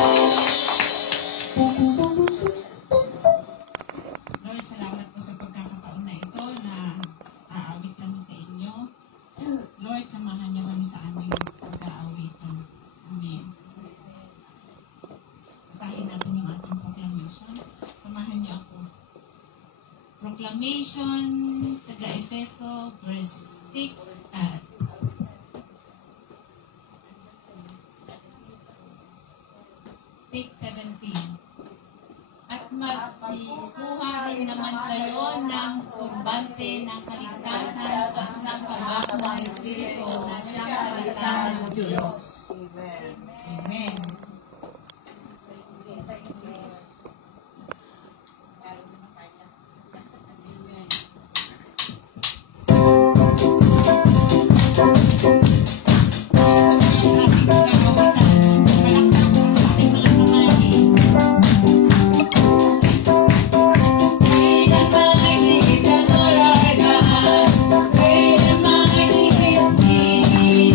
Lord, salamat po sa pagkakataon na ito na aawit kami sa inyo. Lord, samahan niyo kami sa aming pag-aawitan. Amen. Basahin natin yung ating proclamation. Samahan niyo ako. Proclamation, taga-Efeso, verse 6 at 6:17. At magsikuha rin naman kayo ng turbante ng kaligtasan at ng tabak ng Espiritu na siyang salita ng Diyos. Amen. Amen. Great and mighty is He.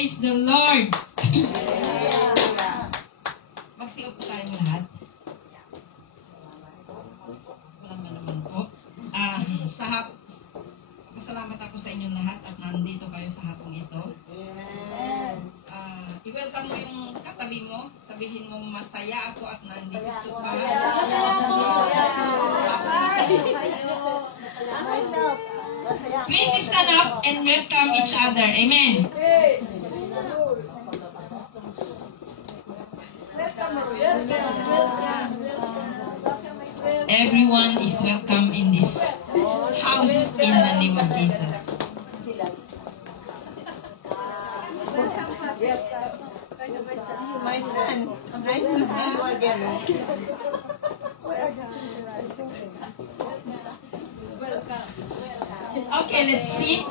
Praise the Lord! Magsiup po tayong lahat. Walang naman po. Pasalamat ako sa inyong lahat at nandito kayo sa hapong ito. I-welcome mo yung katabi mo. Sabihin mo, masaya ako at nandito ka. Please stand up and welcome each other. Amen. Everyone is welcome in this house in the name of Jesus. Welcome, Pastor. My son, nice to see you again. Okay, let's sit.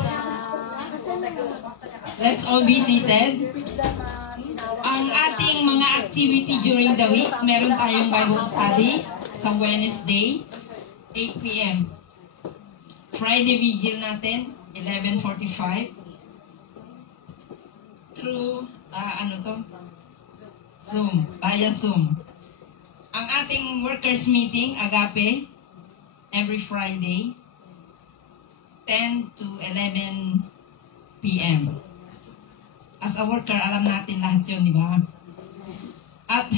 Let's all be seated. Ang ating mga activity during the week, meron tayong Bible study sa Wednesday, 8 p.m. Friday vigil natin, 11:45. Through, Zoom, via Zoom. Ang ating workers meeting, Agape, every Friday, 10 to 11 p.m. As a worker, alam natin lahat yun, di ba? At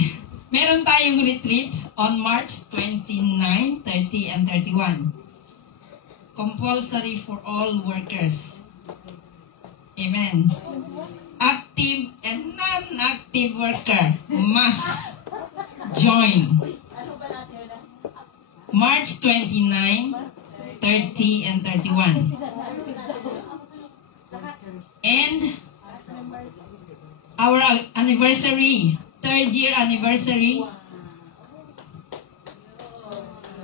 meron tayong retreat on March 29, 30, and 31. Compulsory for all workers. Amen. Active and non-active worker must join. March 29, 30, and 31. And our anniversary, 3rd year anniversary.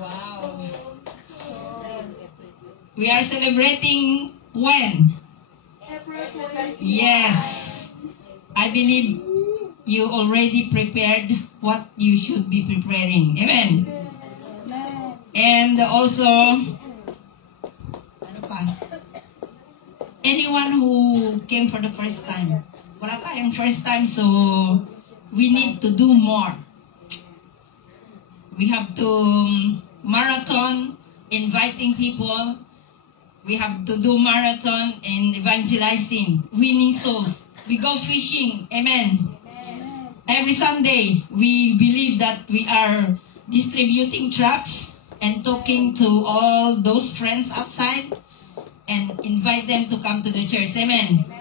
Wow. We are celebrating when? Yes. I believe you already prepared what you should be preparing. Amen. And also, anyone who came for the first time. Wala tayong first time, so we need to do more. We have to marathon inviting people. We have to do marathon and evangelizing, winning souls. We go fishing. Amen. Every Sunday, we believe that we are distributing tracts and talking to all those friends outside and invite them to come to the church. Amen.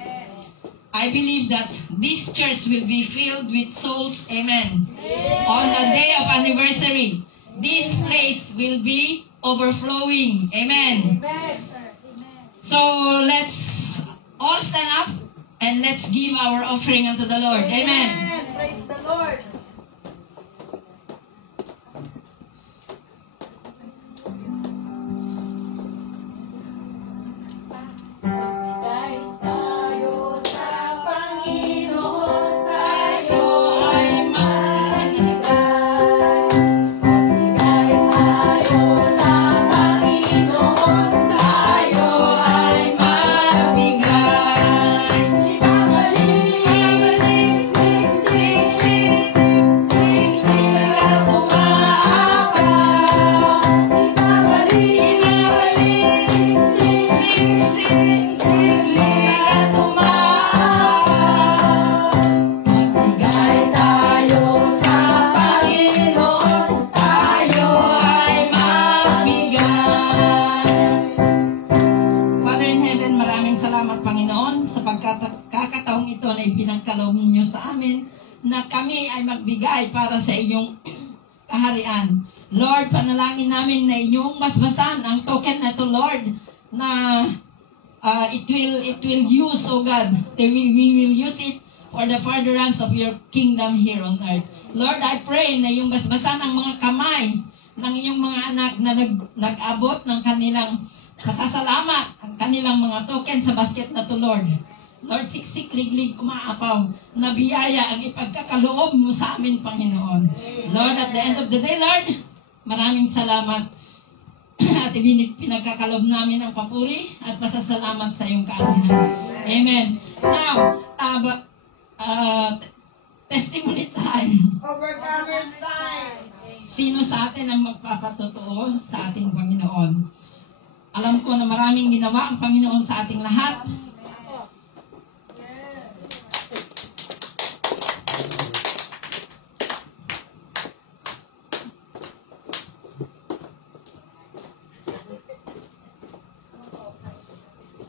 I believe that this church will be filled with souls. Amen. On the day of anniversary, this place will be overflowing. Amen. So let's all stand up and let's give our offering unto the Lord. Amen. Praise the Lord. Na kami ay magbigay para sa inyong kaharian. Lord, panalangin namin na inyong basbasan ang token na ito, Lord, na it will use, oh God, we will use it for the furtherance of your kingdom here on earth. Lord, I pray na yung basbasan ang mga kamay ng inyong mga anak na nag-abot ng kanilang pasasalamat, ang kanilang mga token sa basket na to, Lord. Lord, siksik, liglig, umaapaw, na biyaya ang ipagkakaloob mo sa amin, Panginoon. Lord, at the end of the day, Lord, maraming salamat at pinagkakaloob namin ang papuri at pasasalamat sa iyong kaanihan. Amen. Now, Testimony time. Overcomers time. Sino sa atin ang magpapatotoo sa ating Panginoon? Alam ko na maraming ginawa ang Panginoon sa ating lahat.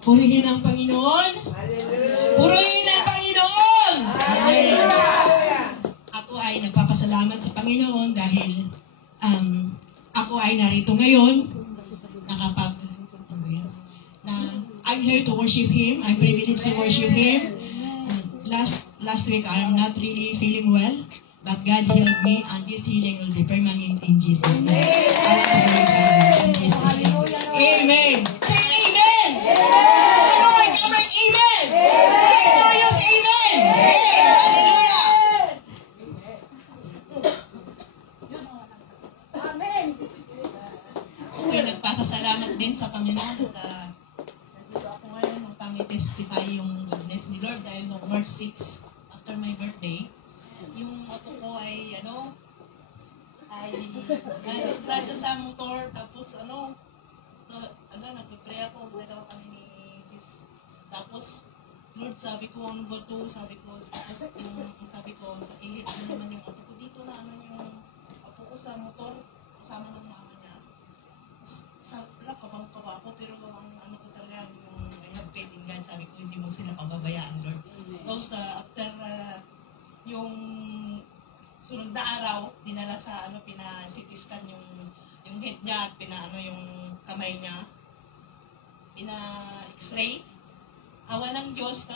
Purihin ang Panginoon. Purihin ang Panginoon. Amen. Ako ay nagpapasalamat sa Panginoon dahil ako ay narito ngayon. I'm here to worship Him. I'm privileged to worship Him. Last week I am not really feeling well, but God healed me, and this healing will be permanent in Jesus' name. I want to glorify God in Jesus' name. Amen. Say Amen. Ano my camera? Amen. Victorious Amen. Hallelujah. Amen. Okay, nagpapasalamat din sa Panginoon at nandito ako ngayon upang i-testify yung goodness ni Lord dahil no March 6 after my birthday, yung apo ko ay na-distress siya sa motor, tapos nagpipray ako, dalawa kami ni sis. Tapos, Lord, sabi ko, ano ba ito? Sabi ko, tapos sabi ko, ano naman yung apo ko dito na, yung apo ko sa motor, kasama ng mama niya. Kabang-kaba ako, pero ang ko talaga, yung I have faith in God, sabi ko, hindi mo sila pababayaan, Lord. Tapos, after yung sunod na araw, dinala sa pina-CT scan yung head niya at yung kamay niya. Pina-x-ray. Awa ng Diyos,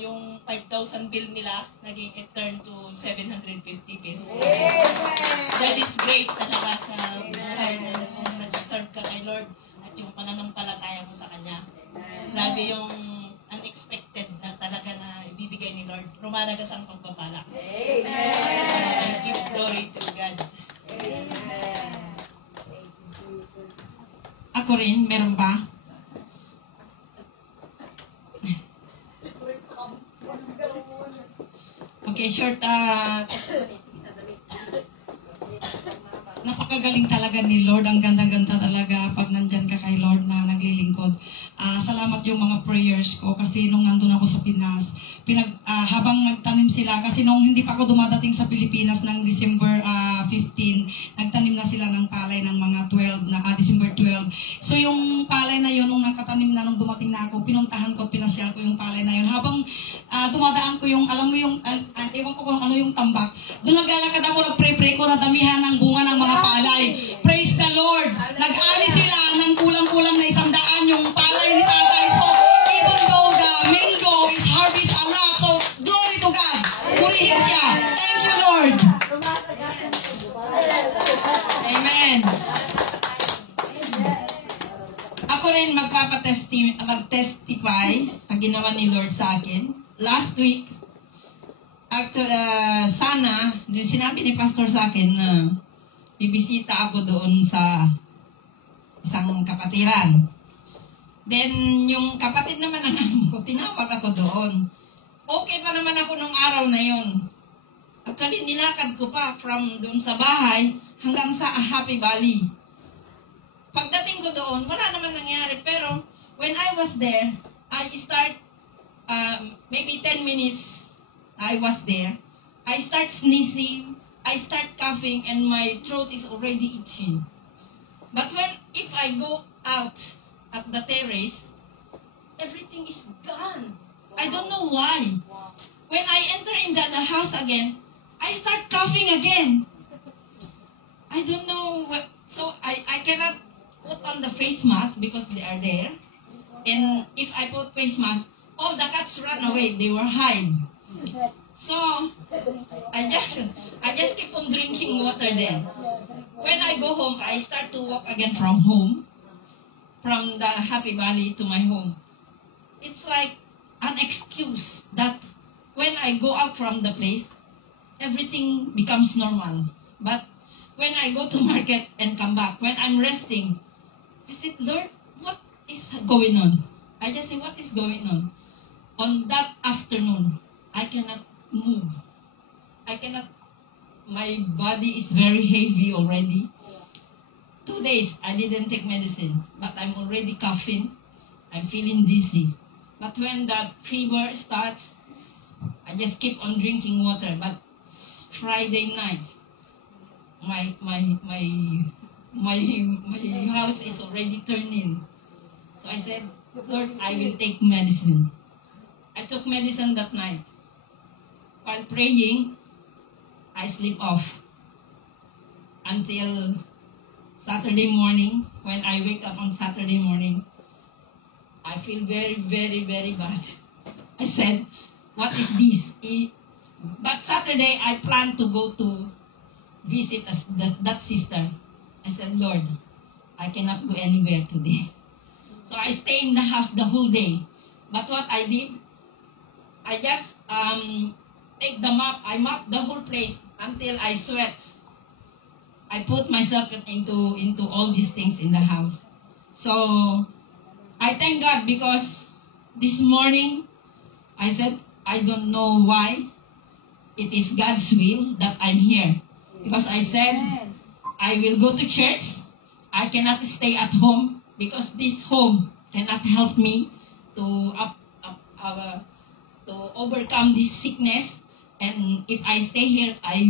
yung 5,000 bill nila, naging it turned to 750 pesos. That is great talaga sa buhay na kung nag-serve ka kay Lord at yung pananampalataya mo sa Kanya. Grabe yung unexpected na talaga na ibibigay ni Lord. Rumaragas ang pagpapala. Amen. Give glory to God. Amen. Ako rin, meron ba? Okay, short. Napakagaling talaga ni Lord. Ang ganda-ganda talaga pag nandyan ka kay Lord na naglilingkod. Salamat yung mga prayers ko kasi nung nandun ako sa Pinas, habang nagtanim sila, kasi nung hindi pa ako dumadating sa Pilipinas ng December 15, nagtanim na sila ng palay ng mga December 12. So yung palay na yun, nung nakatanim na, nung dumating na ako, pinuntahan ko at pinasyal ko yung palay na yun. Habang tumadaan ko yung, alam mo yung, ewan ko kung ano yung tambak, doon naglalakad ako, nagpray-pray ko, nadamihan ng bunga ng mga palay. Praise the Lord! Nag-ani sila ng kulang-kulang na 100 yung palay ni Tatay. So, even though the mango is harvest a lot, so glory to God. Purihin siya. Thank you, Lord. Amen. Ako rin mag-testify ang ginawa ni Lord sa akin. Last week, sana, sinabi ni Pastor sa akin na bibisita ako doon sa isang kapatiran. Then, yung kapatid naman ng amo ko, tinawag ako doon. Okay pa naman ako nung araw na yun. Actually, nilakad ko pa from doon sa bahay hanggang sa Happy Valley. Pagdating ko doon, wala naman nangyari. Pero, when I was there, I start, maybe 10 minutes I was there. I start sneezing, I start coughing, and my throat is already itching. But if I go out at the terrace, everything is gone. I don't know why. When I enter in the house again, I start coughing again. I don't know what, so I cannot put on the face mask because they are there. And if I put face mask, all the cats run away. They were hide. So I just keep on drinking water then. When I go home, I start to walk again from home, from the Happy Valley to my home. It's like an excuse that when I go out from the place, everything becomes normal. But when I go to market and come back, when I'm resting, I said, Lord, what is going on? I just say, what is going on? On that afternoon, I cannot move. My body is very heavy already. 2 days, I didn't take medicine, but I'm already coughing. I'm feeling dizzy. But when that fever starts, I just keep on drinking water. But Friday night, my house is already turning. So I said, Lord, I will take medicine. I took medicine that night. While praying, I sleep off until Saturday morning. When I wake up on Saturday morning, I feel very, very, very bad. I said, what is this? But Saturday, I plan to go to visit that sister. I said, Lord, I cannot go anywhere today. So I stay in the house the whole day. But what I did, I just take the mop. I mop the whole place until I sweat. I put myself into all these things in the house. So I thank God because this morning I said, I don't know why. It is God's will that I'm here. Because I said, I will go to church. I cannot stay at home because this home cannot help me to overcome this sickness. And if I stay here, I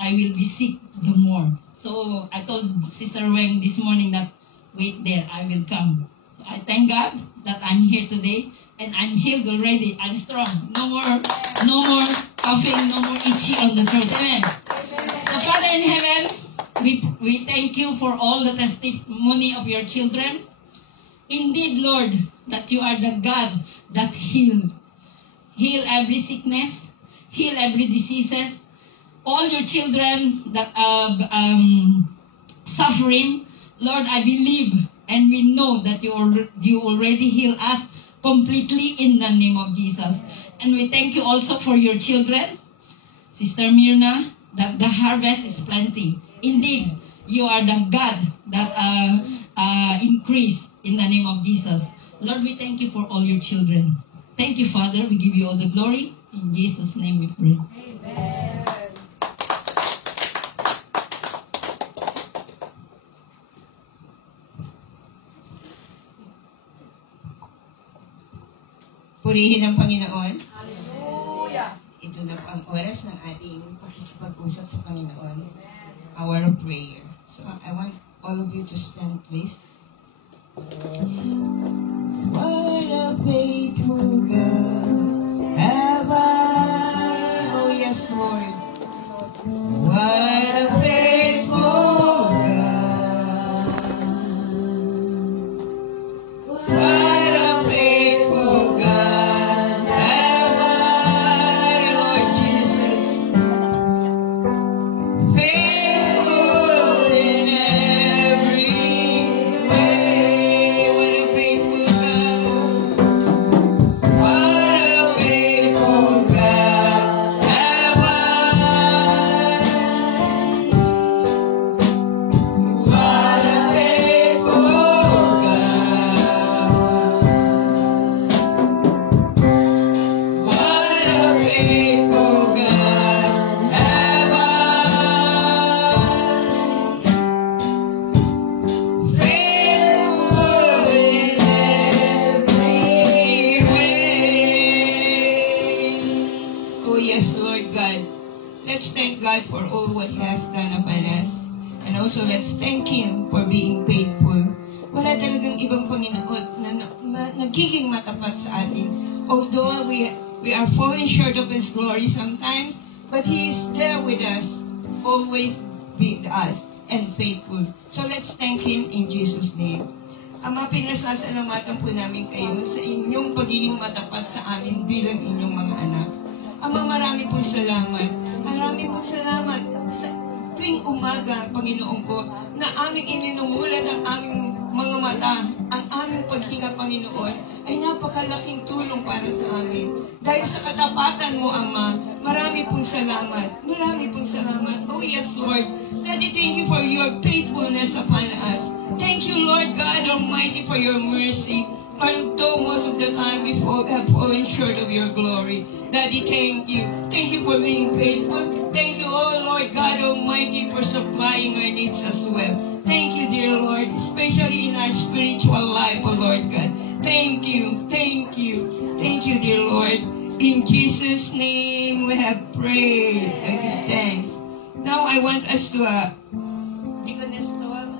will be sick the more. So I told Sister Weng this morning that, wait there, I will come. So I thank God that I'm here today and I'm healed already. I'm strong. No more coughing, no more itchy on the throat. Amen. So Father in heaven, we thank you for all the testimony of your children. Indeed, Lord, that you are the God that heal every sickness, heal every diseases. All your children that are suffering, Lord, I believe and we know that you already heal us completely in the name of Jesus. And we thank you also for your children, Sister Myrna, that the harvest is plenty. Indeed, you are the God that increase in the name of Jesus. Lord, we thank you for all your children. Thank you, Father. We give you all the glory. In Jesus' name we pray. Amen. Purihin ang Panginoon. Hallelujah. Ito na po ang oras ng ating pakikipag-usap sa Panginoon. Hour of prayer. So I want all of you to stand, please. What a faithful God have I. Oh yes, Lord. What a faithful God. What a faithful God have I, Lord Jesus. Faithful in every way. What a faithful God. What a faithful God have I. What a faithful God. What a faithful God have I. Faithful in every way. Oh yes, Lord God. Let's thank God for all what He has done upon us. And also let's thank Him for being faithful. Wala talagang ibang Panginoon na nagiging matapat sa atin. Although we are falling short of His glory sometimes, but He is there with us, always with us, and faithful. So let's thank Him in Jesus' name. Ama, pinasasalamatan po namin kayo sa inyong pagiging matapat sa amin bilang inyong mga anak. Ama, marami pong salamat. Marami pong salamat sa tuwing umaga, Panginoon ko, na aming ininumulat ang aming mga mata, ang aming paghinga, Panginoon, ay napakalaking tulong para sa amin. Dahil sa katapatan mo, Ama, marami pong salamat. Marami pong salamat. Oh yes, Lord. Daddy, thank you for your faithfulness upon us. Thank you, Lord God Almighty, for your mercy. although most of the time we have fallen short of your glory. Daddy, thank you. Thank you for being faithful. Thank you, oh Lord God Almighty, for supplying our needs as well. Thank you, dear Lord, especially in our spiritual life, oh Lord God. Thank you, thank you, thank you, dear Lord. In Jesus' name we have prayed. I give thanks. Now I want us to, Deaconess Noel.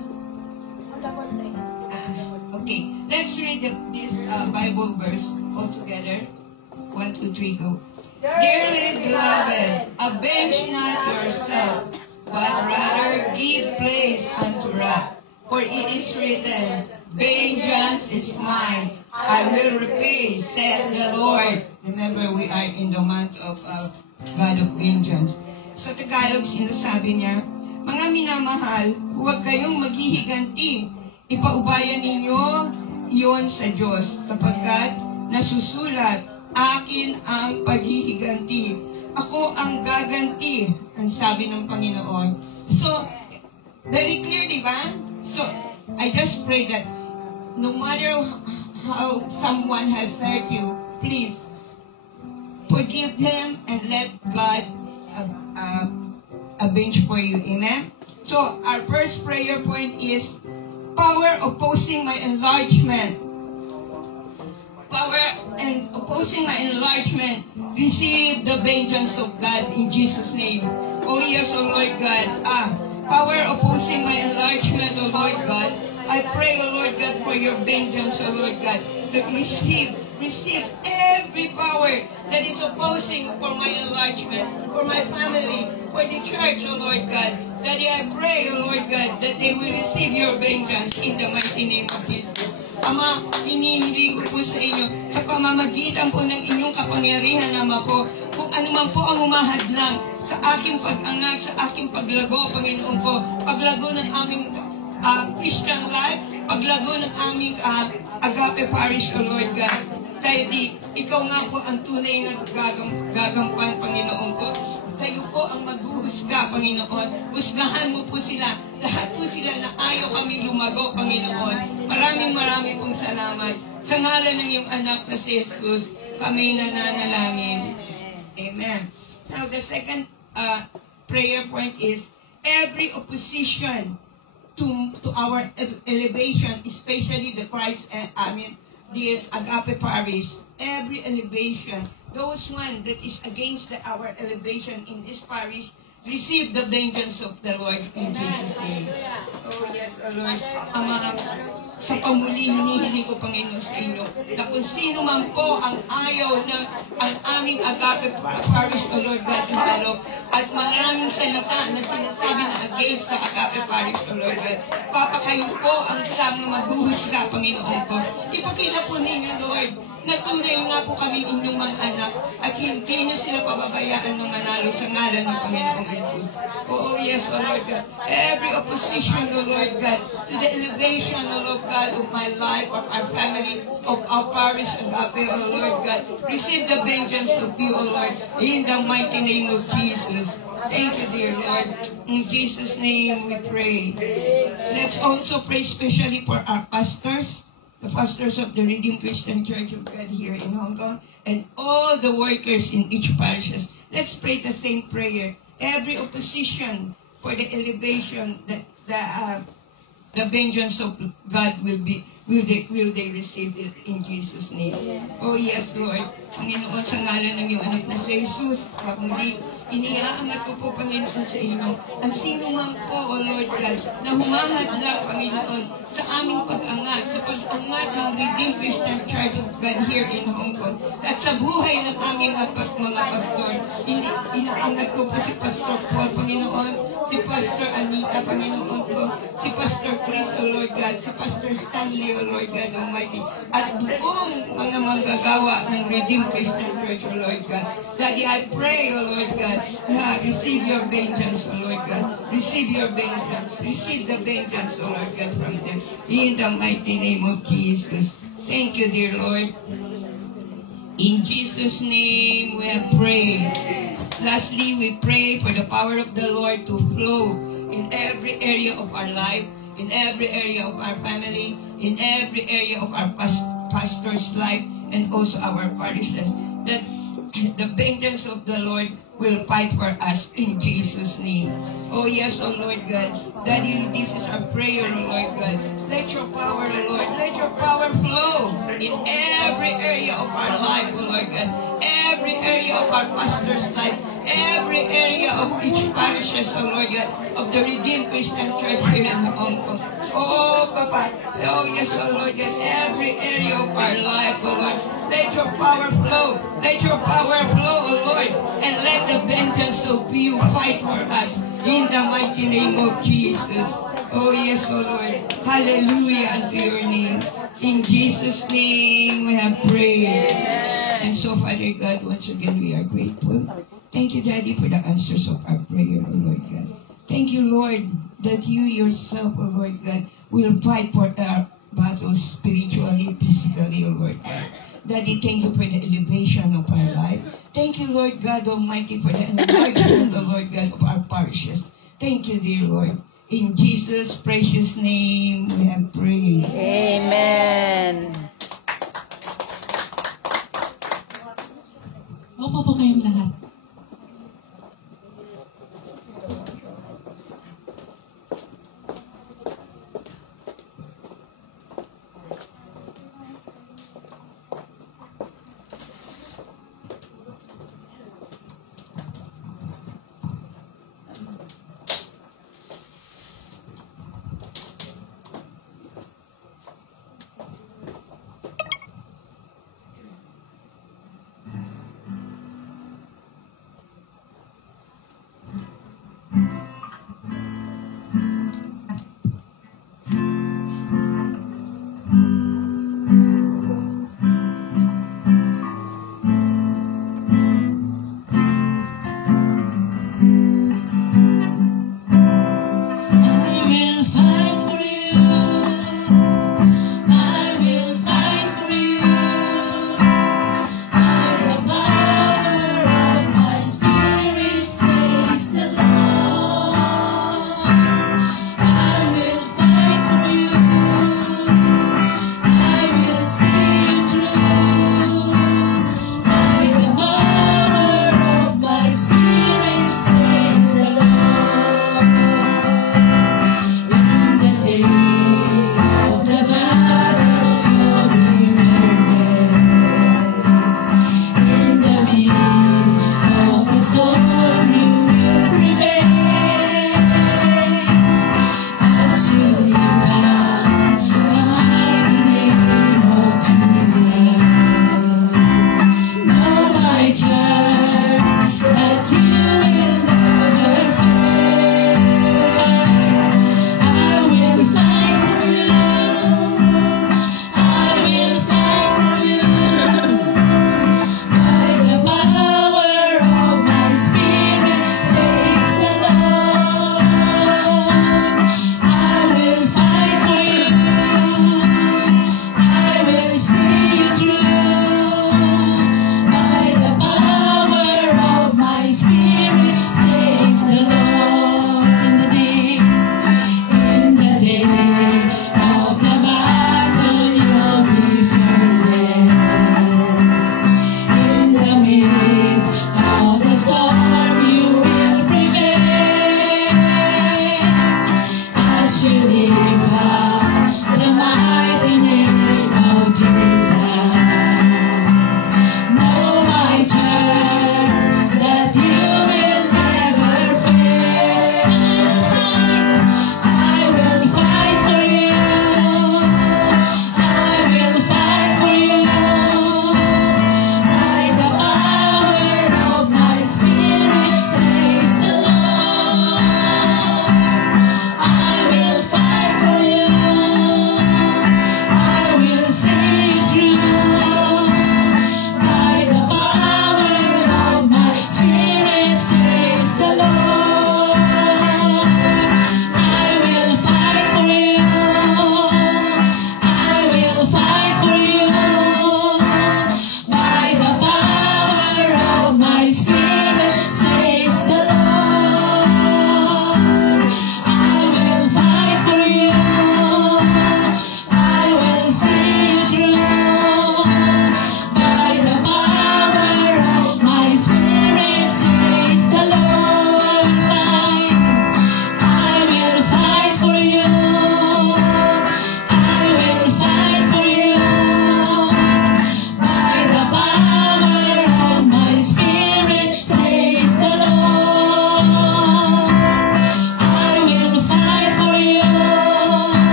Okay, let's read this Bible verse all together. 1, 2, 3, go. Dearly beloved, avenge not yourself, but rather give place unto wrath. For it is written, vengeance is mine, I will repay, said the Lord. Remember, we are in the month of God of vengeance. Sa Tagalog, sinasabi niya, mga minamahal, huwag kayong maghihiganti. Ipaubayan ninyo iyon sa Diyos, sapagkat nasusulat, akin ang paghihiganti. Ako ang gaganti, ang sabi ng Panginoon. So, very clear, di ba? So, I just pray that no matter how someone has hurt you, please forgive them and let God avenge for you. Amen? So, our first prayer point is power opposing my enlargement. Power and opposing my enlargement, receive the vengeance of God in Jesus' name. Oh yes, oh Lord God. Power opposing my enlargement, oh Lord God. I pray, oh Lord God, for your vengeance, oh Lord God. Receive every power that is opposing for my enlargement, for my family, for the church, oh Lord God. Daddy, I pray, oh Lord God, that they will receive your vengeance in the mighty name of Jesus. Ama, hinihili ko po sa inyo, sa pamamagitan po ng inyong kapangyarihan, Ama ko, kung ano man po ang umahadlang sa aking pag-angat, sa aking paglago, Panginoon ko, paglago ng aming Christian life, paglago ng aming Agape Parish, O Lord God. Daddy, ikaw nga po ang tunay na gagampan, Panginoon ko. Kayo po ang maghuhusga, Panginoon. Husgahan mo po sila. Lahat po sila na ayaw kami lumago, Panginoon. Maraming pong salamat. Sa ngalan ng iyong anak na si Jesus, kami nananalangin. Amen. Now, the second prayer point is, every opposition to our elevation, especially the Christ, this Agape Parish, every elevation, those one that is against our elevation in this parish, receive the vengeance of the Lord in Jesus' name. Oh yes, O Lord. Ama, sa pamuli, hinihiling ko, Panginoon, sa inyo, na kung sino man po ang ayaw na ang aming Agape Parish, O Lord God, ihalok, at maraming salita na sinasabi na against sa Agape Parish, O Lord God, Papa, kayo po ang siyang maghuhusga, Panginoon ko. Ipakita po ninyo, Lord, na tunay nga po kami inyong mga anak at hindi nyo sila pababayaan ng manalo sa ngalan ng Panginoong Jesus. Oh yes, O Lord God. Every opposition, O Lord God, to the elevation, O Lord God, of my life, of our family, of our parish, Agape, O Lord God, receive the vengeance of you, O Lord, in the mighty name of Jesus. Thank you, dear Lord. In Jesus' name we pray. Let's also pray especially for our pastors, the pastors of the Redeemed Christian Church of God here in Hong Kong, and all the workers in each parishes. Let's pray the same prayer. Every opposition for the elevation, the vengeance of God will they receive it in Jesus' name. Oh yes, Lord. Panginoon, sa ngalan ng iyong anak na si Jesus, muli, iniaangat ko po, Panginoon, sa inyo. Ang sino man po, O Lord God, na humahadlang, Panginoon, sa aming pag-angat, sa pag-angat ng Redeemed Christian Church of God here in Hong Kong, at sa buhay ng aming mga pastor, inaangat ko po si Pastor Paul, Panginoon, si Pastor Anita, Panginoon ko, si Pastor Chris, O Lord God, si Pastor Stanley, O Lord God Almighty, at buong mga manggagawa ng Redeemed Christian Church, O Lord God. Daddy, I pray, O Lord God, receive your vengeance, O Lord God. Receive your vengeance. Receive the vengeance, O Lord God, from them. In the mighty name of Jesus. Thank you, dear Lord. In Jesus' name we have prayed. Lastly, we pray for the power of the Lord to flow in every area of our life, in every area of our family, in every area of our pastor's life and also our parishes, that the vengeance of the Lord will fight for us in Jesus' name. Oh yes, oh Lord God. Daddy, this is our prayer, oh Lord God. Let your power, oh Lord, let your power flow in every area of our life, oh Lord God. Every area of our pastor's life, every area of each parishes, oh Lord God, of the Redeemed Christian Church here in Hong Kong. Oh, Papa. Oh, yes, oh Lord God. Every area of our life, oh Lord. Let your power flow. Let your power flow, oh Lord. And let the vengeance of you fight for us. In the mighty name of Jesus. Oh, yes, oh Lord. Hallelujah unto your name. In Jesus' name we have prayed. And so, Father God, once again we are grateful. Thank you, Daddy, for the answers of our prayer, oh Lord God. Thank you, Lord, that you yourself, oh Lord God, will fight for our battles spiritually, physically, oh Lord God. Daddy, thank you for the elevation of our life. Thank you, Lord God Almighty, for the enlargement, oh Lord God, of our parishes. Thank you, dear Lord. In Jesus' precious name we have prayed. Amen. Opo po kayong lahat.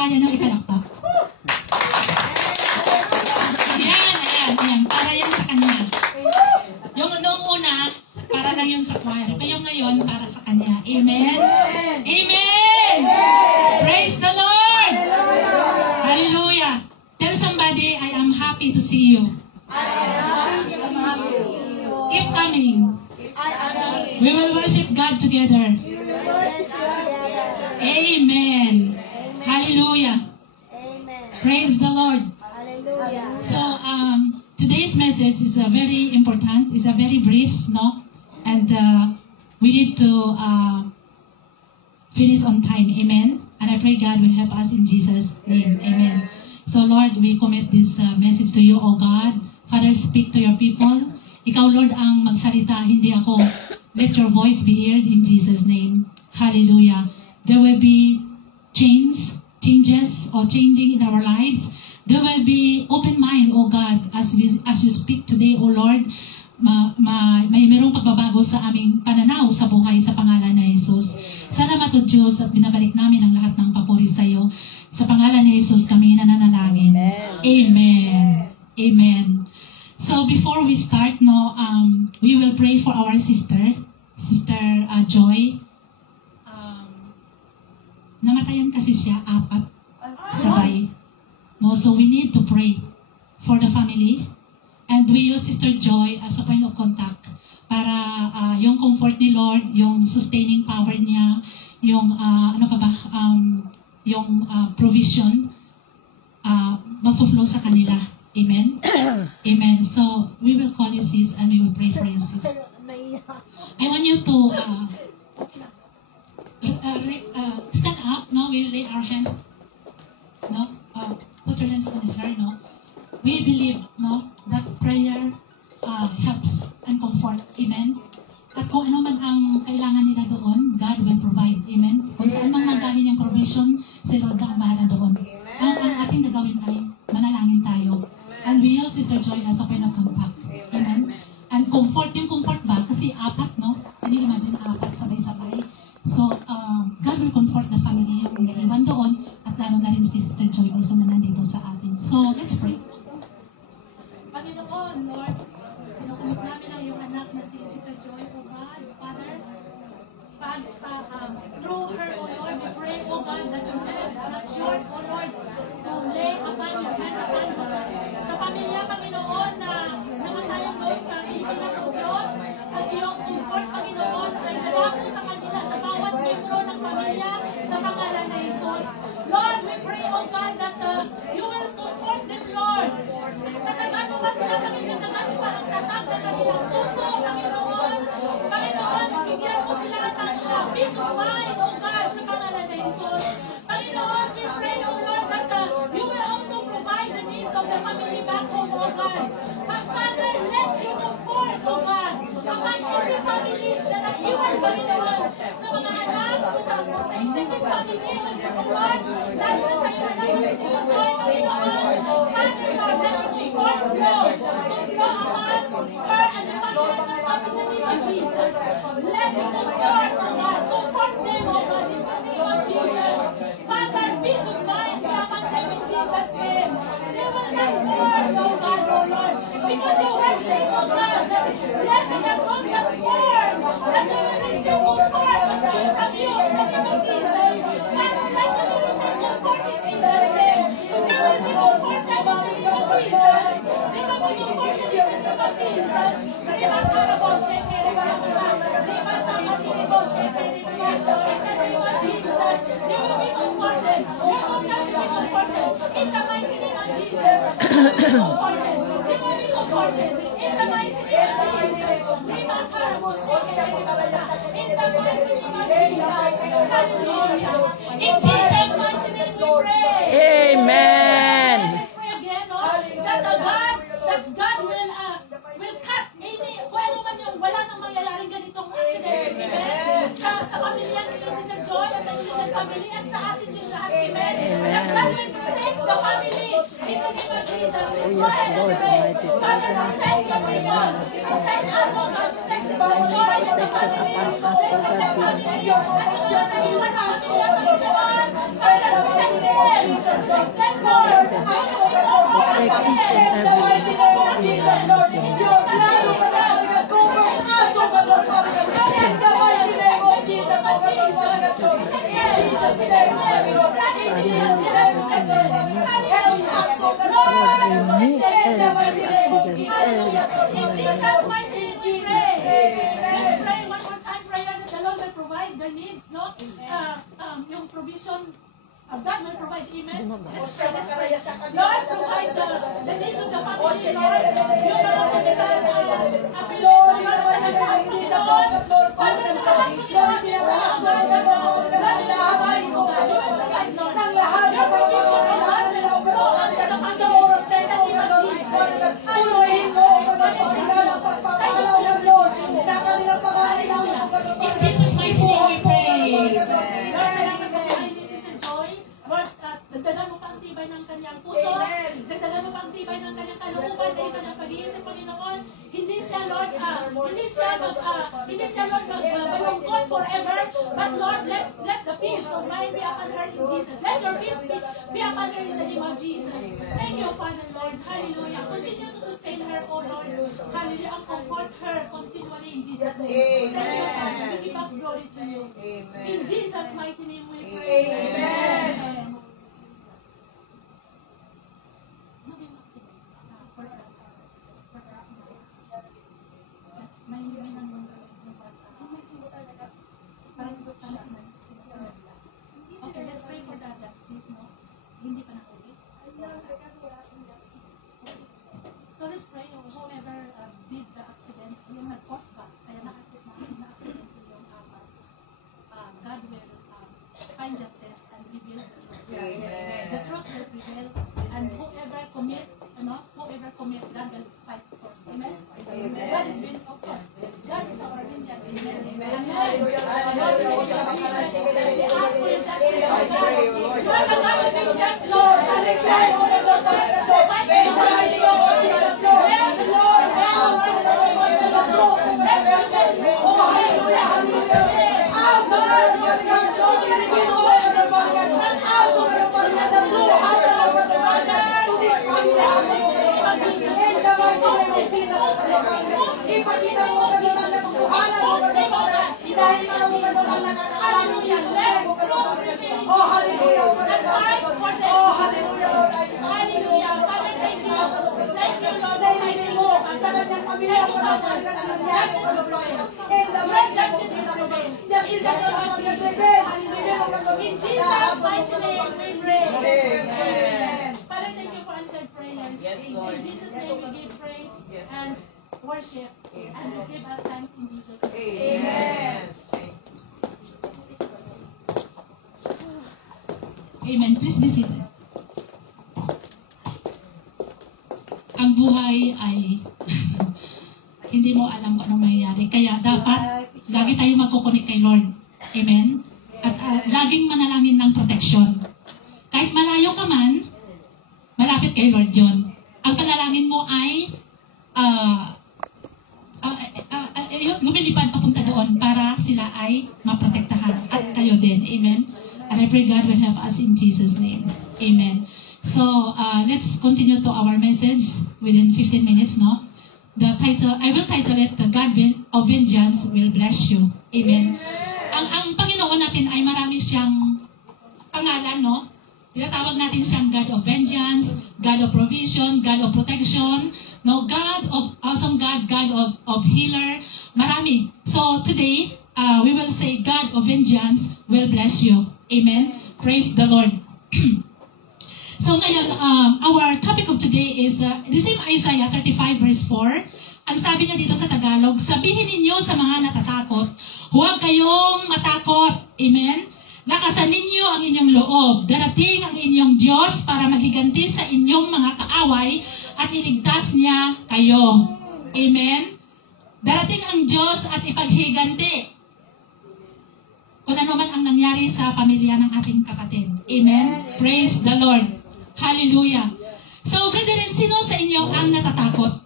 kaya nang ipalakpak. Ayan. Para yan sa kanya. Yung noong una, para lang yun sa choir. Pero ngayon, para sa kanya. Amen? Amen! Praise the Lord! Hallelujah! Tell somebody, I am happy to see you. Keep coming. We will worship God together. Amen. Hallelujah. Praise the Lord. So, today's message is very important. It's a very brief, no? And we need to finish on time. Amen. And I pray God will help us in Jesus' name. Amen. So, Lord, we commit this message to you, O God. Father, speak to your people. Ikaw, Lord, ang magsalita, hindi ako. Let your voice be heard in Jesus' name. Hallelujah. There will be changes or changing in our lives. There will be open mind, O God, as you speak today, O Lord. May merong pagbabago sa aming pananaw sa buhay sa pangalan ni Jesus. Salamat o Diyos at binabalik namin ang lahat ng papuri sa iyo. Sa pangalan ni Jesus kami nananalangin. Amen. Amen. So before we start, we will pray for our Sister Joy. Namatayan kasi siya 4 sabay. So we need to pray for the family. And we use Sister Joy as a point of contact para yung comfort ni Lord, yung sustaining power niya, yung yung provision magpo-flow sa kanila. Amen? Amen. So, we will call you sis and we will pray for you sis. I want you to stand up. We lay our hands. Put your hands on her. We believe that prayer helps and comfort. Amen. At kung ano man ang kailangan nila doon, God will provide. Amen. Kung saan man magaling yung provision, si Lord ang bahala doon. Ang ating gagawin ay manalangin tayo. And we use Sister Joy as a point of contact. Amen. And comfort, yung comfort ba? Kasi 4, Can you imagine 4 sabay-sabay? So, God will comfort the family yung niliwan doon at lalo na rin si Sister Joy also na nandito sa atin. So, let's pray. Panginoon, Lord, kinukumit namin ang iyong anak na si Sister Joy, O God, Father. Through her, O Lord, we pray, O God, that your hands is not short, O Lord, to lay upon your hands upon us. Sa pamilya, Panginoon, na namatayan doon sa Pilipinas, O Diyos, at iyong comfort, Panginoon, ay nalako sa kanila, sa bawat membro ng pamilya, sa pangalan ng Jesus. Lord, we pray, O God, that you will comfort them, Lord. Tatagan mo ba sila, Panginoon? Tatagan mo ba ang tatas ng kanilang puso, Panginoon? Panginoon, bigyan mo sila ng peace of mind, O God, sa pangalan ng Jesus. Panginoon, we pray, O Lord, that you will also provide the needs of the family back home, O God. But Father, let you comfort, O God, among every families na nag-iwan, Panginoon, sa mga anak, sa extended family, O Lord, lalo na sa iyo na sa Sister Joy, Panginoon. Father, Lord, let you comfort, Lord. Comfort her and the families of God in the name of Jesus. Let you comfort, O God. Comfort them, O God, in the name of Jesus. Father, peace of mind, we among them in Jesus' name. They will not mourn, O God, O Lord. Because your word says, O God, that blessed are those that mourn, that they will receive comfort from you in the name of Jesus. Father, let them receive comfort in Jesus' name. They will be comforted in the name of Jesus. They will be comforted in the name of Jesus. In the name of Jesus. They will be comforted. Your daughter will be comforted. In the mighty name of Jesus. They will be comforted. They will be comforted. In the mighty name of Jesus. In the mighty name of Jesus. Hallelujah. In Jesus' mighty name we pray. Amen. Let's pray again, that God will cut any, kung ano man yung wala nang mangyayaring ganitong accident, amen? Sa pamilya nila, Sister Joy, at sa extended family, at sa atin din lahat, amen? That God will protect the family. In the name of Jesus. Oh, yes, Lord, Almighty Father, Father. protect your people. Protect us, oh God. Protect the joy of the family. Protect the family. Assure that you are us, oh God. Father, protect them. Protect them, Lord. Protect each and every one. Your blood, oh God, cover us, oh God, Father God. In the mighty name of Jesus, oh God, Father God. In Jesus' name, Father God. In Jesus' name, Father God. Help us, oh God, Father God. In the mighty name of Jesus, oh God, In Jesus' mighty name, we pray. Let's pray one more time prayer that the Lord will provide their needs, no? Yung provision God will provide. Amen. Let's pray. Let's pray. Lord, provide the needs of the family, Lord. Yung mga medical appeals, Lord, sa nagkaroon, Lord. Father, sa lahat po sila, Lord, you will provide, Lord. You will provide, Lord. Your provision, Lord, will go under the family. In the name of Jesus. Punuhin mo, oh God, ang pagpapalaw ng Diyos na kanilang pangangailangan, oh God, In Jesus' mighty name we pray. Lord, salamat sa buhay ni Sister Joy. Lord, dagdagan mo pa ang tibay ng kanyang puso. Dagdagan mo pa ang tibay ng kanyang kalooban na iba ng pag-iisip, Panginoon. Hindi siya, Lord, malungkot forever. But Lord, let the peace of mind be upon her in Jesus. Let your peace be upon her in the name of Jesus. Thank you, Father, Lord. Hallelujah. Continue to sustain her, O Lord. Hallelujah. And comfort her continually in Jesus' name. Thank you, Father. We give up glory to you. In Jesus' mighty name we pray. Amen. Okay, let's pray for the justice, no? Hindi pa nakuli. So let's pray, whoever did the accident, yung nag-cause ba, kaya na-accident yung apat, God will find justice and reveal the truth. The truth will prevail, and whoever commit, God will fight for. Amen? God is being, of course, God is our vengeance. Amen? God will ask for your justice, oh God. You are the God of vengeance, Lord. Ipakita mo ka doon ang katotohanan mo sa Panginoon. Dahil para mo ka doon ang nakakaalam ng Jesus mo ka doon. Oh, hallelujah. Oh, hallelujah, Lord. Hallelujah. Thank you, Lord. Nailibig mo sa kanyang pamilya ko na pagkat ang nangyari sa Panginoon. In the mighty name of Jesus, justice ang Lord ang pagkat-reveal. Reveal mo ka doon. In Jesus' mighty name we pray. Amen. Father, thank you for answered prayers. In Jesus' name we give praise and worship and we give our thanks in Jesus' name. Amen. Amen. Please be seated. Ang buhay ay hindi mo alam kung anong mangyayari. Kaya dapat lagi tayo magkukunik kay Lord. Amen? At laging manalangin ng protection. Kahit malayo ka man, malapit kay Lord yun. Ang panalangin mo ay lumilipad papunta doon para sila ay maprotektahan at kayo din. Amen? And I pray God will help us in Jesus' name. Amen. So, let's continue to our message within 15 minutes, no? The title, I will title it, The God of Vengeance Will Bless You. Amen. Ang Panginoon natin ay marami siyang pangalan, no? Tinatawag natin siyang God of Vengeance, God of Provision, God of Protection, no? God of Awesome God, God of Healer, marami. So, today, we will say God of Vengeance will bless you. Amen. Praise the Lord. So ngayon, our topic of today is the same Isaiah 35 verse 4. Ang sabi niya dito sa Tagalog, sabihin ninyo sa mga natatakot, huwag kayong matakot. Amen? Lakasan ninyo ang inyong loob. Darating ang inyong Diyos para maghiganti sa inyong mga kaaway at iligtas niya kayo. Amen? Darating ang Diyos at ipaghiganti kung ano man ang nangyari sa pamilya ng ating kapatid. Amen? Praise the Lord. Hallelujah. So, brethren, sino sa inyo ang natatakot?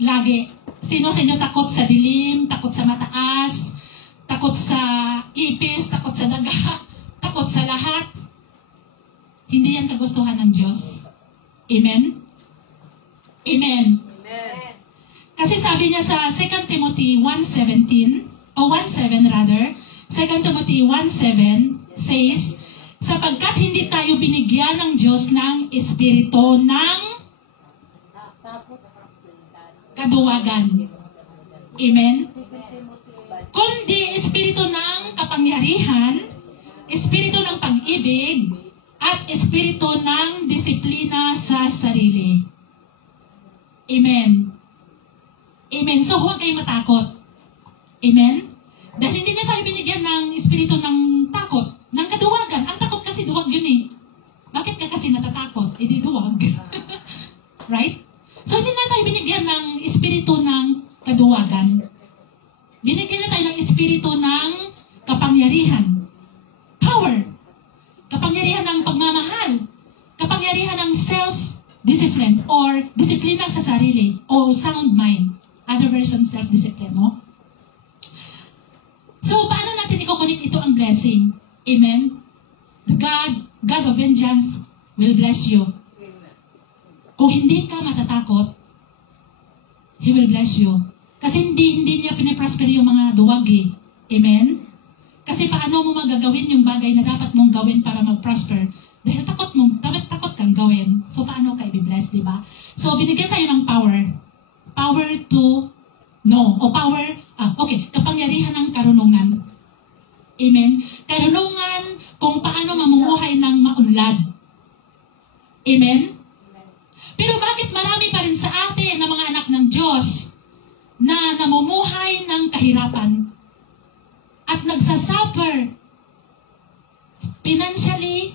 Lagi. Sino sa inyo takot sa dilim, takot sa mataas, takot sa ipis, takot sa daga, takot sa lahat? Hindi yan kagustuhan ng Diyos. Amen? Amen. Kasi sabi niya sa 2 Timothy 1:17, o 1:7 rather, 2 Timothy 1:7 says, sapagkat hindi tayo binigyan ng Diyos ng espiritu ng kaduwagan. Amen? Kundi espiritu ng kapangyarihan, espiritu ng pag-ibig, at espiritu ng disiplina sa sarili. Amen. Amen. So huwag kayong matakot. Amen? Dahil hindi na tayo binigyan ng espiritu ng takot, ng kaduwagan. Ang takot kasi duwag yun eh. Bakit ka kasi natatakot? E di duwag. Right? So hindi na tayo binigyan ng espiritu ng kaduwagan. Binigyan na tayo ng espiritu ng kapangyarihan. Power. Kapangyarihan ng pagmamahal. Kapangyarihan ng self-discipline or disiplina sa sarili o sound mind. Other version, self-discipline, no? So, paano natin i-connect ito ang blessing? Amen? The God of vengeance will bless you. Kung hindi ka matatakot, He will bless you. Kasi hindi niya piniprosper yung mga duwag eh. Amen? Kasi paano mo magagawin yung bagay na dapat mong gawin para mag-prosper? Dahil takot kang gawin. So, paano ka i-bless, di ba? So, binigyan tayo ng power. Power to know. O power, kapangyarihan ng karunungan. Amen? Karunungan kung paano mamumuhay ng maunlad. Amen? Pero bakit marami pa rin sa atin na mga anak ng Diyos na namumuhay ng kahirapan at nagsasuffer financially,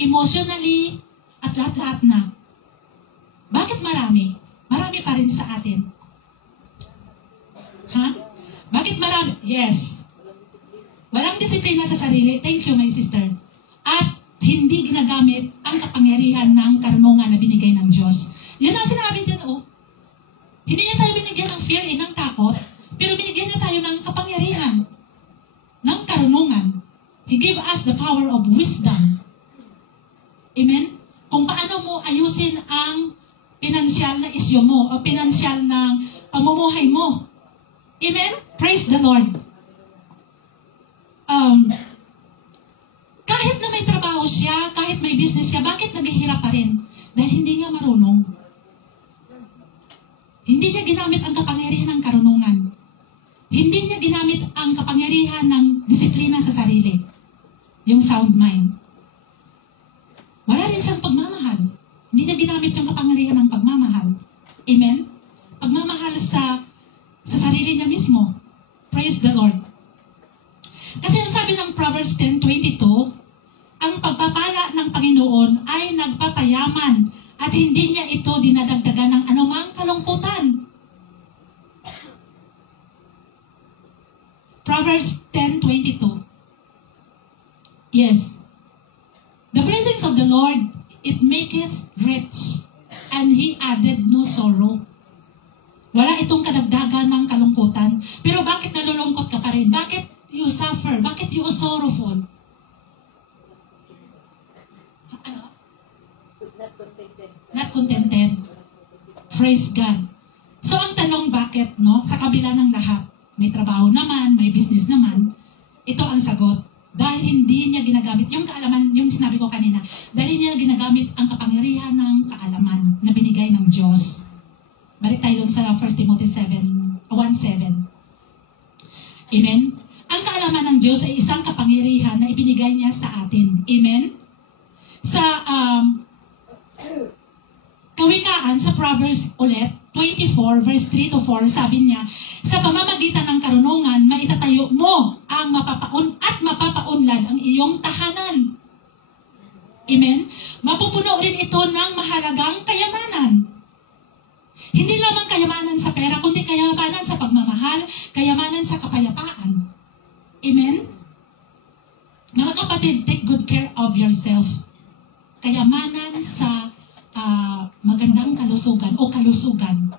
emotionally, at lahat-lahat na? Bakit marami? Marami pa rin sa atin. Ha? Bakit marami? Yes. Walang disiplina sa sarili. Thank you, my sister. At hindi ginagamit ang kapangyarihan ng karunungan na binigay ng Diyos. Yan ang sinabi dyan, oh. Hindi niya tayo binigyan ng fear ng takot, pero binigyan niya tayo ng kapangyarihan, ng karunungan. He gave us the power of wisdom. Amen? Kung paano mo ayusin ang pinansyal na isyu mo o pinansyal na pamumuhay mo. Amen? Praise the Lord. Kahit na may trabaho siya, kahit may business siya, bakit naghihirap pa rin? Dahil hindi niya marunong. Hindi niya ginamit ang kapangyarihan ng karunungan. Hindi niya ginamit ang kapangyarihan ng disiplina sa sarili. Yung sound mind. Wala rin siyang pagmamahal. Hindi niya ginamit yung kapangyarihan ng pagmamahal. Amen? Pagmamahal sa sarili niya mismo. Praise the Lord. Kasi ang sabi ng Proverbs 10:22, ang pagpapala ng Panginoon ay nagpapayaman at hindi niya ito dinadagdagan ng anumang kalungkutan. Proverbs 10:22. Yes. The blessings of the Lord, it maketh rich, and He added no sorrow. Wala itong kadagdagan ng kalungkutan. Pero bakit nalulungkot ka pa rin? Bakit you suffer? Bakit you are sorrowful? Ano? Not contented. Praise God. So ang tanong bakit, no? Sa kabila ng lahat, may trabaho naman, may business naman, ito ang sagot. Dahil hindi niya ginagamit yung kaalaman, yung sinabi ko kanina, dahil niya ginagamit ang kapangyarihan ng kaalaman na binigay ng Diyos. Balik tayo dun sa 1 Timothy 1:7. Amen? Ang kaalaman ng Diyos ay isang kapangyarihan na ibinigay niya sa atin. Amen? Sa Kawikaan, sa Proverbs ulit, 24, verse 3-4, sabi niya, sa pamamagitan ng karunungan, maitatayo mo ang mapapaunlad ang iyong tahanan. Amen? Mapupuno rin ito ng mahalagang kayamanan. Hindi lamang kayamanan sa pera, kundi kayamanan sa pagmamahal, kayamanan sa kapayapaan. Amen? Mga kapatid, take good care of yourself. kayamanan sa magandang kalusugan o kalusugan.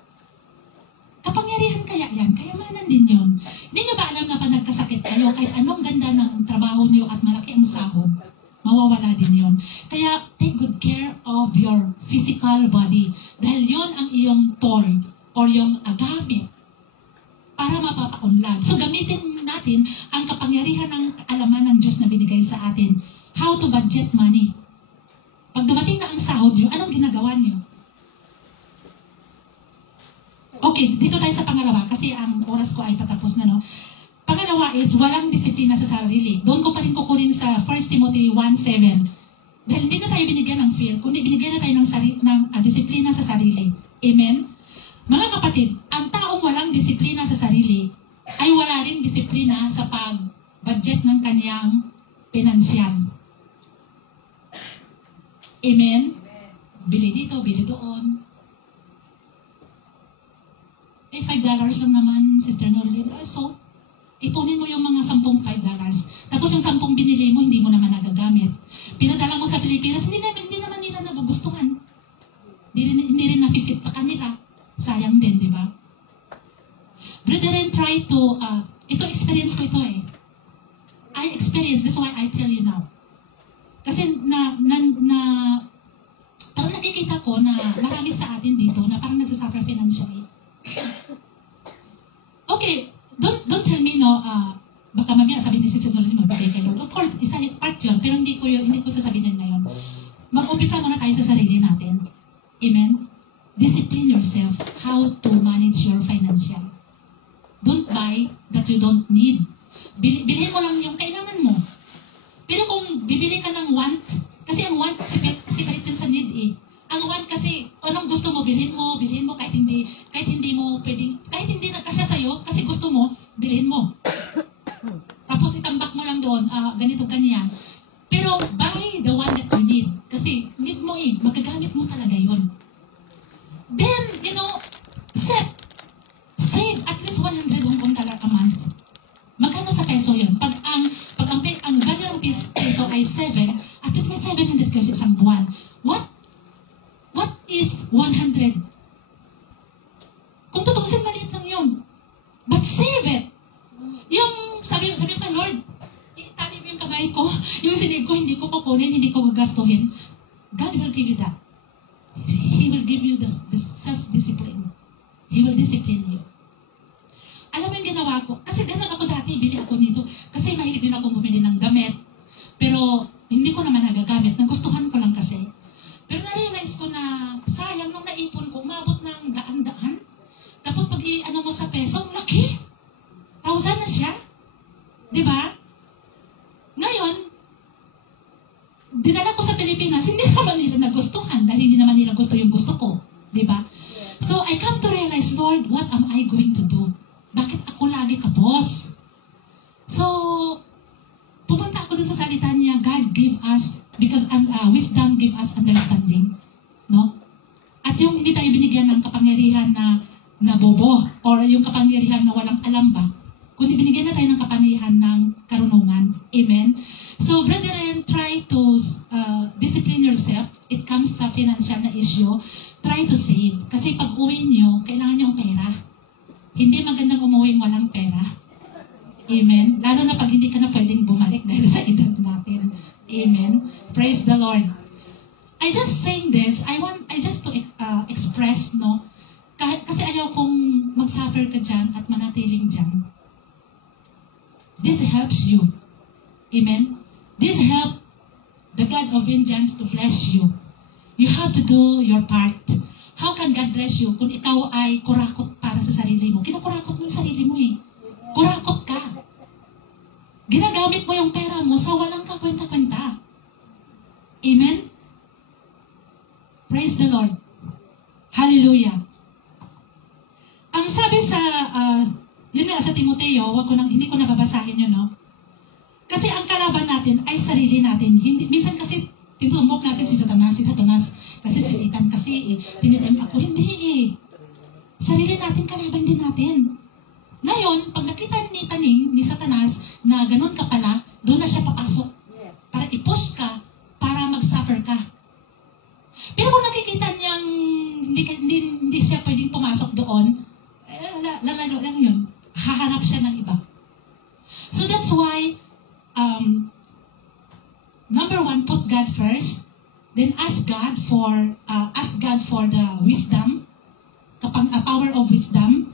Kapangyarihan kaya yan, kayamanan din yun. Hindi nyo ba alam na pag nagkasakit kayo, kahit anong ganda ng trabaho niyo at malaki ang sahod, mawawala din yun. Kaya take good care of your physical body. Dahil yun ang iyong toll or yung gamit para mapapaunlad. So gamitin natin ang kapangyarihan ng kaalaman ng Diyos na binigay sa atin. How to budget money. Pag dumating na ang sahod nyo, anong ginagawa nyo? Okay, dito tayo sa pangalawa kasi ang oras ko ay patapos na, no? Pangalawa is walang disiplina sa sarili. Doon ko pa rin kukunin sa 1 Timothy 1:7. Dahil hindi na tayo binigyan ng fear, kundi binigyan na tayo ng disiplina sa sarili. Amen? Mga kapatid, ang taong walang disiplina sa sarili ay wala rin disiplina sa pag-budget ng kanyang pinansyal. Amen? Bili dito, bili doon. Eh, $5 lang naman, Sister Norlene. So, ipunin mo yung mga 10 $5. Tapos yung 10 binili mo, hindi mo naman nagagamit. Pinadala mo sa Pilipinas, hindi naman nila nagugustuhan. Hindi rin na-fit sa kanila. Sayang din, di ba? Brethren, try to, ito experience ko ito eh. I experience, that's why I tell you now. Kasi parang nakikita ko na marami sa atin dito na parang nagsasuffer financially. Okay, don't tell me no, baka mamaya sabihin ni Sister Norlene, magbigay kay Lord. Of course, isa part yun, pero hindi ko sasabihin ngayon. Mag-umpisa muna tayo sa sarili natin. Amen? Discipline yourself how to manage your financial. Don't buy that you don't need. Bilhin mo lang yung kailangan mo. Pero kung bibili ka ng want, kasi ang want, separate yun sa need eh. Ang want kasi, anong gusto mo, bilhin mo kahit hindi mo pwedeng, kahit hindi nagkasya sa'yo, kasi gusto mo, bilhin mo. Tapos itambak mo lang doon, ganito, ganyan. Pero buy the one that you need. Kasi need mo eh, magagamit mo talaga yun. Then, save at least 100 Hong Kong dollar a month. Magkano sa peso yun? Pag ang value ng peso ay 7, at least may 700 kayo sa isang buwan. What is 100? Kung tutusin, maliit lang yun. But save it. Yung sabi ko, Lord, itali mo yung kamay ko, yung sinig ko, hindi ko kukunin, hindi ko gagastuhin. God will give you that. He will give you the self-discipline. He will discipline you. Alam mo yung ginawa ko? Kasi ganun ako dati, bili ako nito. Kasi mahilig din akong bumili ng damit. Pero hindi ko naman nagagamit. Nagustuhan ko lang kasi. Pero na-realize ko na sayang nung naipon ko, umabot ng daan-daan. Tapos pag mo sa peso, laki. 1,000 na siya. Diba? Ngayon, dinala ko sa Pilipinas, hindi naman nila nagustuhan dahil hindi naman nila gusto yung gusto ko. Diba? So, I come to realize, Lord, what am I going to do? Bakit ako lagi kapos? So, pupunta ako dun sa salita niya, God give us, because wisdom give us understanding. No? At yung hindi tayo binigyan ng kapangyarihan na bobo, or yung kapangyarihan na walang alam ba, kundi binigyan na tayo ng kapangyarihan ng karunungan. Amen? So, brethren, try to discipline yourself. It comes sa financial na issue. Try to save. Kasi pag uwi nyo, kailangan nyo ang pera. Hindi magandang umuwi walang pera. Amen? Lalo na pag hindi ka na pwedeng bumalik dahil sa edad natin. Amen? Praise the Lord. I just saying this, I just to express, no? Kasi ayaw kong mag-suffer ka dyan at manatiling dyan. This helps you. Amen? This help the God of vengeance to bless you. You have to do your part. How can God bless you kung ikaw ay kurakot para sa sarili mo? Kinukurakot mo yung sarili mo eh. Kurakot ka. Ginagamit mo yung pera mo sa walang kakwenta-kwenta. Amen? Praise the Lord. Hallelujah. Ang sabi sa, yun nga sa Timoteo, hindi ko nababasahin yun, no? Kasi ang kalaban natin ay sarili natin. Minsan kasi tinutumbok natin si Satanas. Kasi si Satan kasi, tinitim ako. Hindi eh. Sarili natin, kalaban din natin. Ngayon, pag nakita ni Satanas na ganun ka pala, doon na siya papasok. Para i-push ka, para mag-suffer ka. number one, put God first. Then ask God for the wisdom, power of wisdom.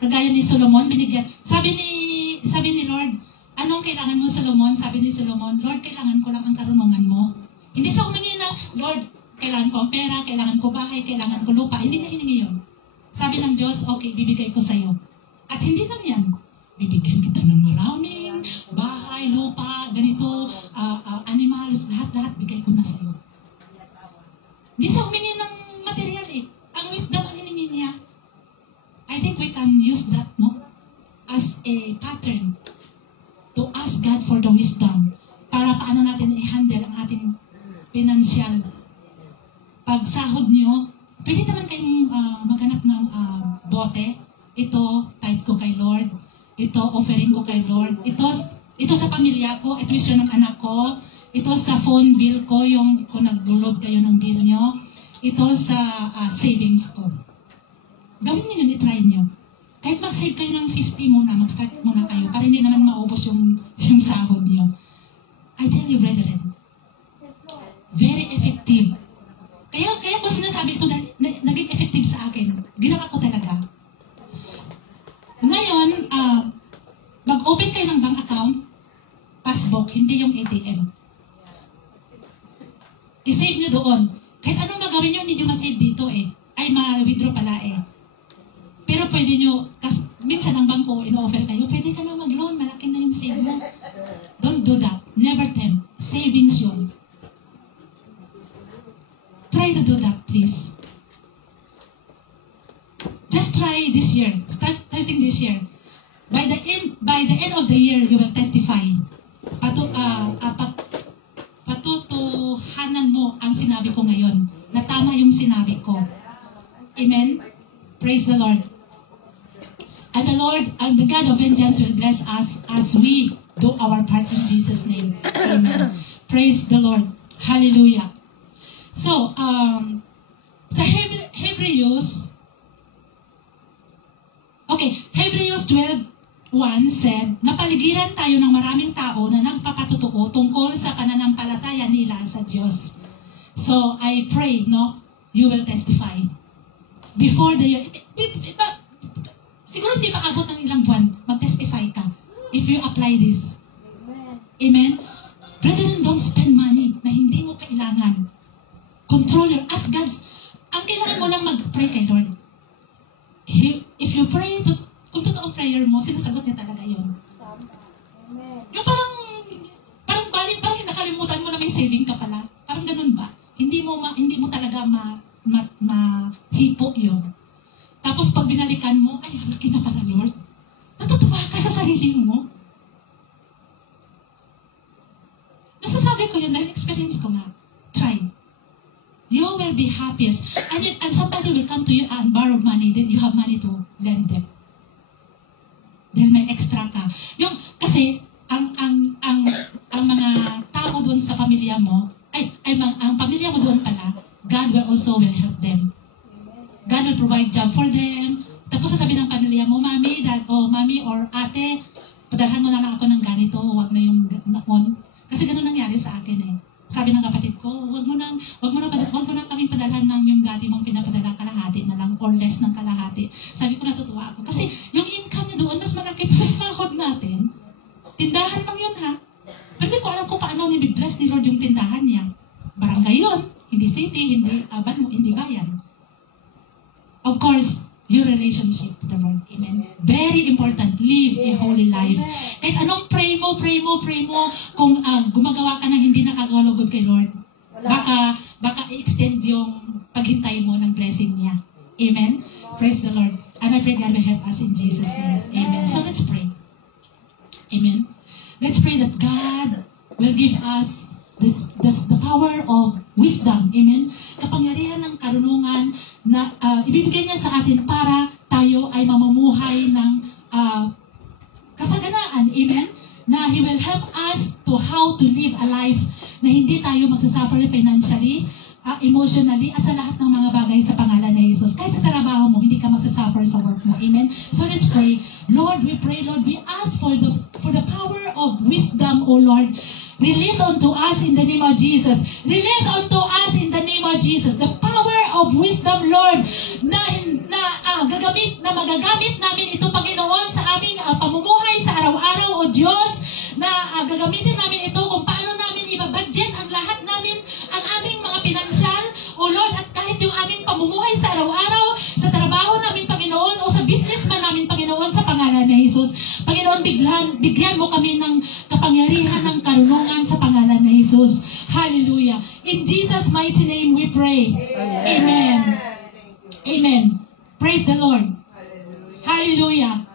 Kagaya ni Solomon, binigyan. Sabi ni Lord, anong kailangan mo, Solomon? Sabi ni Solomon, Lord, kailangan ko lang ang karunungan mo. Hindi sa humingi na, Lord, kailangan ko ang pera, kailangan ko bahay, kailangan ko lupa. Hindi niya hiningi yun. Sabi ng Diyos, okay, bibigay ko sa iyo. At hindi lang yan. Bibigyan kita ng maraming bahay, lupa, ganito, animals, lahat-lahat bigay ko na sa iyo. Hindi siya humingi ng material eh. Ang wisdom ang hiningi niya. I think we can use that, no? As a pattern to ask God for the wisdom para paano natin i-handle ang ating financial. Pag sahod nyo, pwede naman kayong maghanap ng bote. Ito, tithe ko kay Lord. Ito, offering ko kay Lord. Ito sa pamilya ko. Ito yung ng anak ko. Ito sa phone bill ko, yung kung nag-load kayo ng bill nyo. Ito sa savings ko. Gawin nyo yun, i-try nyo. Kahit mag-save kayo ng 50 muna, mag-start muna kayo para hindi naman maubos yung sahod nyo. I tell you, brethren, very effective. Kaya ko sinasabi ito, naging effective sa akin. Ginawa ko talaga. Ngayon, mag-open kayo ng bank account, passbook, hindi yung ATM. I-save nyo doon. Kahit anong gagawin nyo, hindi nyo ma-save dito eh. Ay, ma-withdraw pala eh. Pero pwede nyo, kasi minsan ang bangko, ino-offer kayo, pwede ka na mag-loan, malaki na yung save mo. Don't do that. Never tempt. Savings yun. Try to do that, please. Just try this year. Starting this year. By the end of the year, you will testify. Patutuhanan mo ang sinabi ko ngayon. Na tama yung sinabi ko. Amen? Praise the Lord. And the Lord and the God of vengeance will bless us as we do our part in Jesus' name. Amen. Praise the Lord. Hallelujah. So, sa Hebrews 12:1 said, napaligiran tayo ng maraming tao na nagpapatutuo tungkol sa pananampalataya nila sa Diyos. So, I pray, no, you will testify. Before the year, siguro hindi maabot ng ilang buwan, mag-testify ka if you apply this. Amen? Brethren, don't spend money na hindi mo kailangan. Control your, ask God. Ang kailangan mo lang mag-pray kay Lord. If you pray, kung totoo prayer mo, sinasagot niya talaga yun. Yung parang nakalimutan mo na may saving ka pala. Parang ganun ba? Hindi mo talaga mahipo yun. Tapos pag binalikan mo, ay, laki na pala, Lord. Natutuwa ka sa sarili mo. Nasasabi ko yun dahil experience ko nga. Try. You will be happiest. And somebody will come to you and borrow money, then you have money to lend them. Then may extra ka. Kasi, ang mga tao doon sa pamilya mo, ang pamilya mo doon pala, God will also help them. God will provide job for them. Tapos sasabihin ng pamilya mo, Mami, Dad, Mami or Ate, padalhan mo na lang ako ng ganito, huwag na yung nakon. Kasi ganun nangyari sa akin eh. Sabi ng kapatid ko, huwag mo na kaming padalhan ng yung dati mong pinapadala kalahati na lang or less ng kalahati. Sabi ko, natutuwa ako. Kasi yung income niya doon, mas malaki pa sa sahod natin. Tindahan lang yun ha. Pero di ko alam kung paano ni-bless ni Lord yung tindahan niya. Barangay yun, hindi city, hindi bayan. Of course, your relationship to the Lord. Amen. Very important. Live a holy life. Kahit anong pray mo, kung gumagawa ka ng hindi nakakalugod kay Lord, baka i-extend yung paghintay mo ng blessing niya. Amen. Praise the Lord. And I pray God will help us in Jesus' name. Amen. So let's pray. Amen. Let's pray that God will give us the power of wisdom. Amen. Kapangyarihan ng karunungan na ibibigay niya sa atin para tayo ay mamumuhay ng kasaganaan. Amen. Na He will help us to how to live a life na hindi tayo magsasuffer financially, emotionally, at sa lahat ng mga bagay sa pangalan ni Jesus. Kahit sa trabaho mo, hindi ka magsasuffer sa work mo. Amen? So let's pray. Lord, we pray, Lord, we ask for the power of wisdom, O Lord. Release unto us in the name of Jesus. Release unto us in the name of Jesus. The power of wisdom, Lord, na magagamit namin ito, Panginoon, sa aming pamumuhay sa araw-araw, O Diyos, na gagamitin namin ito kung paano namin ibabudget ang lahat namin, ang aming mga pinansyal, O Lord, at kahit yung aming pamumuhay sa araw-araw, sa trabaho namin, Panginoon, o sa business man namin, Panginoon, sa pangalan ni Jesus. Panginoon, bigyan mo kami ng kapangyarihan ng karunungan sa pangalan ni Jesus. Hallelujah. In Jesus' mighty name we pray. Amen. Amen. Praise the Lord. Hallelujah.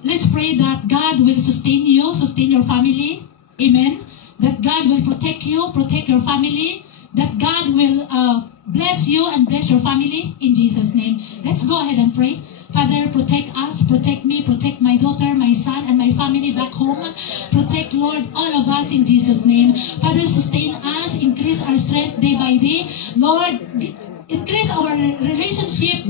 Let's pray that God will sustain you, sustain your family. Amen. That God will protect you, protect your family. That God will bless you and bless your family in Jesus' name. Let's go ahead and pray. Father, protect us, protect me, protect my daughter, my son, and my family back home. Protect, Lord, all of us in Jesus' name. Father, sustain us, increase our strength day by day. Lord, increase our relationship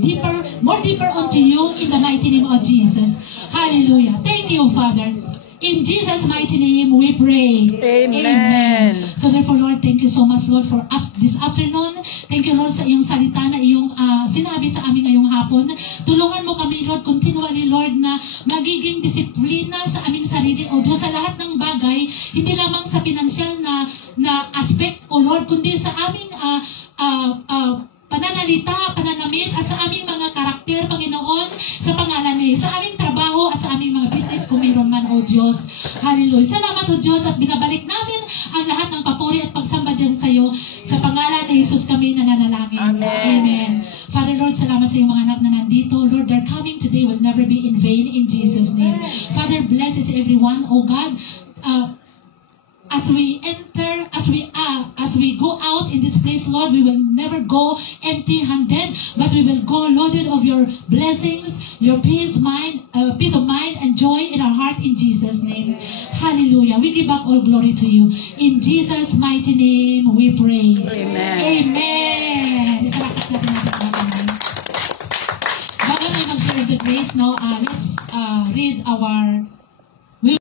more deeper unto you in the mighty name of Jesus. Hallelujah. Thank you, Father. In Jesus' mighty name we pray. Amen. So therefore, Lord, thank you so much, Lord, for this afternoon. Thank you, Lord, sa iyong salita na iyong sinabi sa amin ngayong hapon. Tulungan mo kami, Lord, continually, Lord, na magiging disiplina sa aming sarili, O Diyos, sa lahat ng bagay, hindi lamang sa pinansyal na aspect, O Lord, kundi sa aming pananalita, pananamit, at sa aming mga karakter, Panginoon, sa pangalan ni, sa aming trabaho, at sa aming mga business, kung mayroon man, O Diyos. Hallelujah. Salamat, O Diyos, at binabalik namin ang lahat ng papuri at pagsamba dyan sa iyo. Sa pangalan ni Jesus kami nananalangin. Amen. Father, Lord, salamat sa iyong mga anak na nandito. Lord, their coming today will never be in vain in Jesus' name. Father, bless it everyone, O God. As we go out in this place, Lord, we will never go empty-handed, but we will go loaded of your blessings, your peace of mind, and joy in our heart in Jesus' name. Hallelujah. We give back all glory to you. In Jesus' mighty name we pray. Amen. Amen. Bago tayo mag-share of the grace, now, let's read our